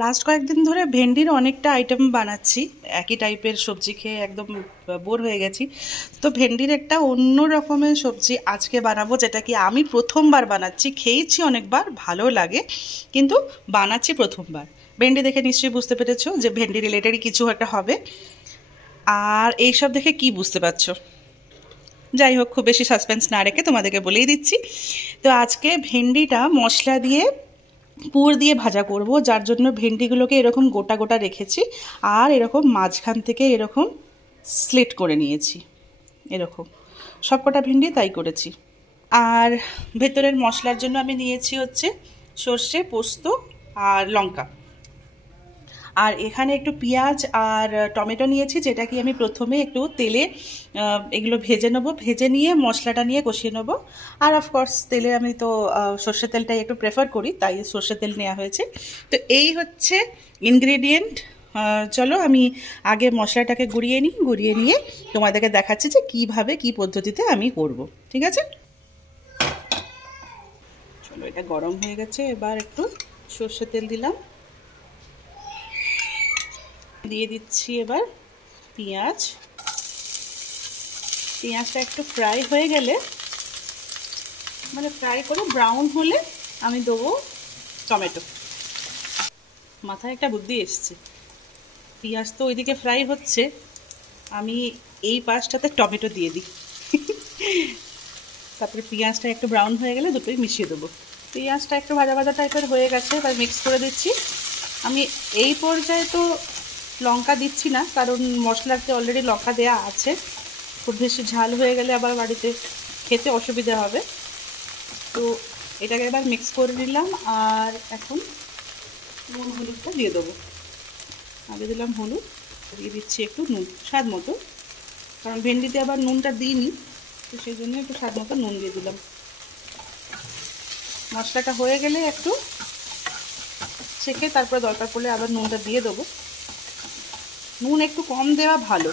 Last কয়েকদিন ধরে ভেন্ডির অনেকটা আইটেম বানাচ্ছি, একই টাইপের সবজি খেয়ে একদম বোর হয়ে গেছি। তো ভেন্ডির একটা অন্য রকমের সবজি আজকে বানাবো, যেটা কি আমি প্রথমবার বানাচ্ছি। খেয়েছি অনেকবার, ভালো লাগে, কিন্তু বানাচ্ছি প্রথমবার। ভেন্ডি দেখে নিশ্চয়ই বুঝতে পেরেছো যে ভেন্ডি রিলেটেডই কিছু একটা হবে। আর এইসব দেখে কি বুঝতে পারছো? যাই হোক, খুব বেশি সাসপেন্স না রেখে তোমাদেরকে বলেই দিচ্ছি। তো আজকে ভেন্ডিটা মশলা দিয়ে পুর দিয়ে ভাজা করব, যার জন্য ভেন্ডিগুলোকে এরকম গোটা গোটা রেখেছি আর এরকম মাঝখান থেকে এরকম স্লিট করে নিয়েছি। এরকম সবকটা ভেন্ডি তাই করেছি। আর ভেতরের মশলার জন্য আমি নিয়েছি হচ্ছে সর্ষে, পোস্ত আর লঙ্কা। আর এখানে একটু পেঁয়াজ আর টমেটো নিয়েছি, যেটা কি আমি প্রথমে একটু তেলে এগুলো ভেজে নেবো, ভেজে নিয়ে মশলাটা নিয়ে কষিয়ে নেবো। আর অফকোর্স তেলে আমি তো সর্ষের তেলটাই একটু প্রেফার করি, তাই সর্ষের তেল নেওয়া হয়েছে। তো এই হচ্ছে ইনগ্রেডিয়েন্ট। চলো আমি আগে মশলাটাকে গুঁড়িয়ে নিই, গুঁড়িয়ে নিয়ে তোমাদেরকে দেখাচ্ছি যে কীভাবে কী পদ্ধতিতে আমি করব। ঠিক আছে, চলো। এটা গরম হয়ে গেছে, এবার একটু সর্ষের তেল দিলাম, দিয়ে দিচ্ছি এবার পেঁয়াজ। পেঁয়াজটা একটু ফ্রাই হয়ে গেলে, মানে ফ্রাই করে ব্রাউন হলে আমি দেবো টমেটো। মাথায় একটা বুদ্ধি এসছে, পেঁয়াজ তো ওইদিকে ফ্রাই হচ্ছে, আমি এই পাশটাতে টমেটো দিয়ে দিই। তারপরে পেঁয়াজটা একটু ব্রাউন হয়ে গেলে দুটোই মিশিয়ে দেবো। পেঁয়াজটা একটু ভাজা ভাজা টাইপের হয়ে গেছে, এবার মিক্স করে দিচ্ছি। আমি এই পর্যায়ে তো লঙ্কা দিচ্ছি না, কারণ মশলাতে অলরেডি লঙ্কা দেওয়া আছে। খুব বেশি ঝাল হয়ে গেলে আবার বাড়িতে খেতে অসুবিধা হবে। তো এটাকে এবার মিক্স করে নিলাম। আর এখন নুন হলুদটা দিয়ে দেবো। আগে দিলাম হলুদ, দিয়ে দিচ্ছি একটু নুন স্বাদ মতো, কারণ ভেন্ডিতে আবার নুনটা দিইনি, তো সেই জন্য একটু স্বাদ মতো নুন দিয়ে দিলাম। মশলাটা হয়ে গেলে একটু ছেঁকে তারপরে দরকার পড়লে আবার নুনটা দিয়ে দেবো। নুন একটু কম দেওয়া ভালো,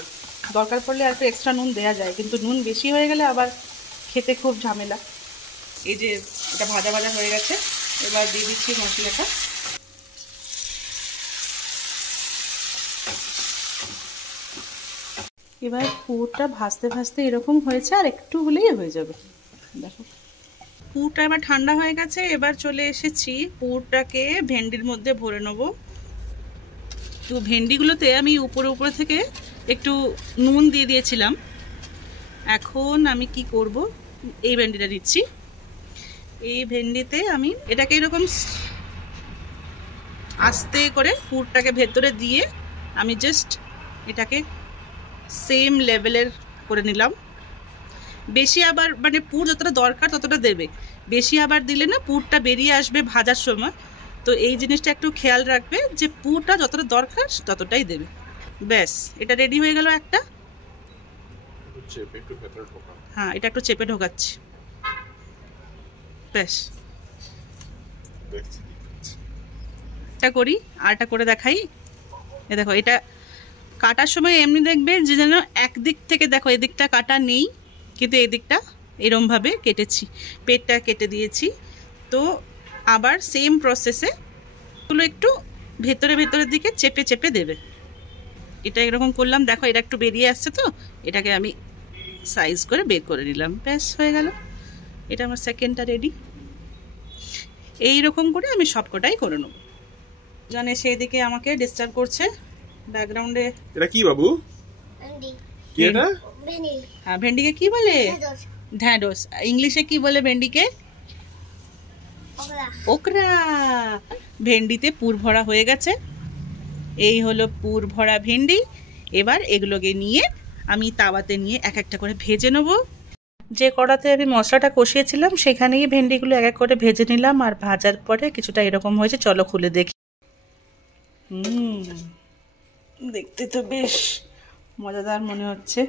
দরকার পড়লে আর একটু এক্সট্রা নুন দেওয়া যায়, কিন্তু নুন বেশি হয়ে গেলে আবার খেতে খুব ঝামেলা। এই যে এটা ভাজা ভাজা হয়ে গেছে, এবার দিয়ে দিচ্ছি মশলাটা। এবার পুরটা ভাজতে ভাজতে এরকম হয়েছে, আর একটু হলেই হয়ে যাবে। দেখো পুরটা এবার ঠান্ডা হয়ে গেছে, এবার চলে এসেছি পুরটাকে ভেন্ডির মধ্যে ভরে নেবো। তো ভেন্ডিগুলোতে আমি উপরে উপরে থেকে একটু নুন দিয়ে দিয়েছিলাম। এখন আমি কি করব, এই ভেন্ডিটা দিচ্ছি। এই ভেন্ডিতে আমি এটাকে এরকম আস্তে করে পুরটাকে ভেতরে দিয়ে আমি জাস্ট এটাকে সেম লেভেলের করে নিলাম। বেশি আবার মানে পুর যতটা দরকার ততটা দেবে, বেশি আবার দিলে না পুরটা বেরিয়ে আসবে ভাজার সময়। তো এই জিনিসটা একটু খেয়াল রাখবে যে পুরটা যতটা দরকার ততটাই দেবে। ব্যাস, এটা রেডি হয়ে গেল একটা। হ্যাঁ, এটা একটু চেপে ঢোকাচ্ছি, ব্যাস। এটা করি, আর এটা করে দেখাই। এ দেখো, এটা কাটার সময় এমনি দেখবে যে যেন একদিক থেকে, দেখো এদিকটা কাটা নেই, কিন্তু এই দিকটা এরমভাবে কেটেছি, পেটটা কেটে দিয়েছি। তো আবার সেম প্রসেসে এগুলো একটু ভেতরে ভেতরের দিকে চেপে চেপে দেবে। এটা এরকম করলাম, দেখো এটা একটু বেরিয়ে আসছে, তো এটাকে আমি সাইজ করে বের করে নিলাম, ব্যাস হয়ে গেল। এটা আমার সেকেন্ডটা রেডি। এইরকম করে আমি সবকটাই করে নেব। জানে সেদিকে আমাকে ডিস্টার্ব করছে ব্যাকগ্রাউন্ডে। এটা কি বাবু? ভেন্ডি। কি এটা? ভেন্ডি। হ্যাঁ, ভেন্ডিকে কি বলে? ঢ্যাঁড়স। ইংলিশে কি বলে ভেন্ডিকে? ওকরা। ভেন্ডিতে পুর ভরা হয়ে গেছে। এই হলো পুর ভরা ভেন্ডি। এবার এগুলোকে নিয়ে আমি তাওয়াতে নিয়ে এক একটা করে ভেজে নেব। যে কড়াতে আমি মশলাটা কষিয়েছিলাম সেখানেই ভেন্ডিগুলো এক এক করে ভেজে নিলাম। আর ভাজার পরে কিছুটা এরকম হয়েছে, চলো খুলে দেখি। দেখতে তো বেশ মজাদার মনে হচ্ছে।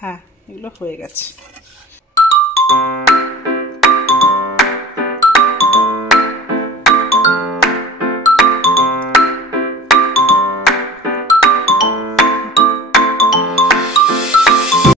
হ্যাঁ, এগুলো হয়ে গেছে।